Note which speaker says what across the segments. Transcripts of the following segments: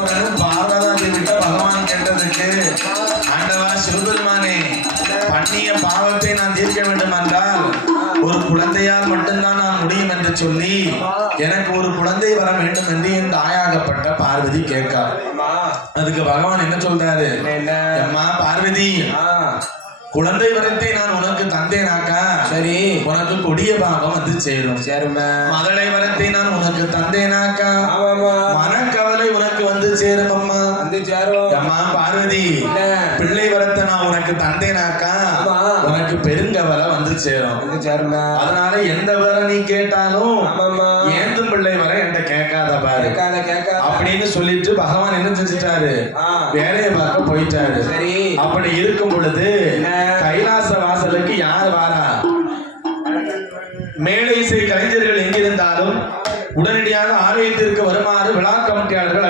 Speaker 1: போறேன்னு பார்வதா தேவிட்ட பகவான் கேட்டதுக்கு ஆண்டவா சிவபெருமானே பண்ணிய பாவத்தை நான் தீர்க்க வேண்டும் என்றால் ஒரு குழந்தையால் மட்டும்தான் நான் முடியும் என்று சொல்லி எனக்கு ஒரு குழந்தை வர வேண்டும் என்று என் தாயாகப்பட்ட பார்வதி கேட்கா அதுக்கு பகவான் என்ன சொல்றாரு? அம்மா பார்வதி குழந்தை வரத்தை நான் உனக்கு தந்தேனாக்கா
Speaker 2: சரி.
Speaker 1: உனக்கு கொடிய பாகம் வந்து சேரும்.
Speaker 2: சரிம்மா.
Speaker 1: மதலை வரத்தை நான் உனக்கு தந்தேனாக்கா
Speaker 2: ஆமாம்மா
Speaker 1: மனக்கவலை உனக்கு வந்து சேரும் அம்மா
Speaker 2: வந்து சேரும்
Speaker 1: அம்மா பார்வதி பிள்ளை வரத்தை நான் உனக்கு தந்தேனாக்கா. உனக்கு பெருங்கவலை வந்து சேரும்.
Speaker 2: வந்து சேரும்மா.
Speaker 1: அதனால எந்த வர நீ கேட்டாலும் ஏந்தும் பிள்ளை வர என்கிட்ட கேட்காத பாரு.
Speaker 2: கேட்காத
Speaker 1: அப்படின்னு சொல்லிட்டு பகவான் என்ன செஞ்சுட்டாரு? வேலையை பார்க்க போயிட்டாரு.
Speaker 2: சரி.
Speaker 1: அப்படி இருக்கும் பொழுது? கைலாச வாசலுக்கு யார் வாரா? மேடை இசை கலைஞர்கள் எங்கிருந்தாலும் உடனடியாக ஆலயத்திற்கு வருமாறு விழா கமிட்டியாளர்கள்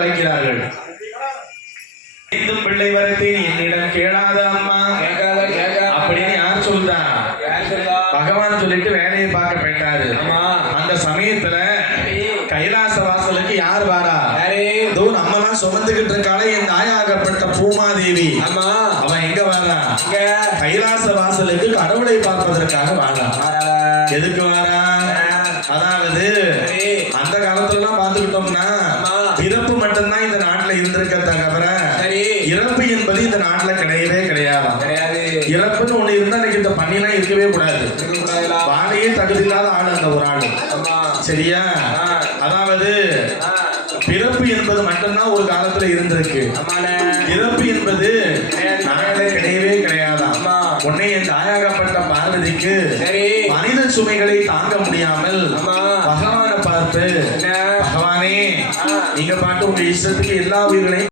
Speaker 1: பகவான் சொல்லிட்டு வேலையை பார்க்க போயிட்டாரு. அந்த சமயத்துல கைலாச வாசலுக்கு யார் வாரா? இதோ நம்ம தான் சுமந்துகிட்டு இருக்காளே என் தாயாகப்பட்ட பூமாதேவி.
Speaker 2: ஆமா.
Speaker 1: அவன் எங்க வாரா? கைலாச வாசலுக்கு கடவுளை பார்ப்பதற்காக வாரா. எதுக்கு வாரா? அதாவது அந்த காலத்துல எல்லாம் பார்த்துக்கிட்டோம்னா
Speaker 2: ஆமா.
Speaker 1: பிறப்பு மட்டும்தான் இந்த நாட்டுல இருந்திருக்க தவிர இறப்பு என்பது இந்த நாட்டுல கிடையவே கிடையாது.
Speaker 2: கிடையாது.
Speaker 1: இறப்புன்னு ஒண்ணு இருந்தா இன்னைக்கு இந்த பண்ணிலாம் இருக்கவே கூடாது. வாழையே தகுதி இல்லாத ஆள் அந்த ஒரு ஆளு. சரியா. அதாவது பிறப்பு என்பது மட்டும்தான் ஒரு காலத்துல இருந்திருக்கு. இறப்பு என்பது நாளே கிடையவே கிடையாதாம். உன்னை என் தாயாகப்பட்ட பார்வதிக்கு மனித சுமைகளை தாங்க முடியாமல். பகவானை பார்த்து பகவானே. நீங்க பாட்டு உங்க இஷ்டத்துக்கு எல்லா உயிர்களையும்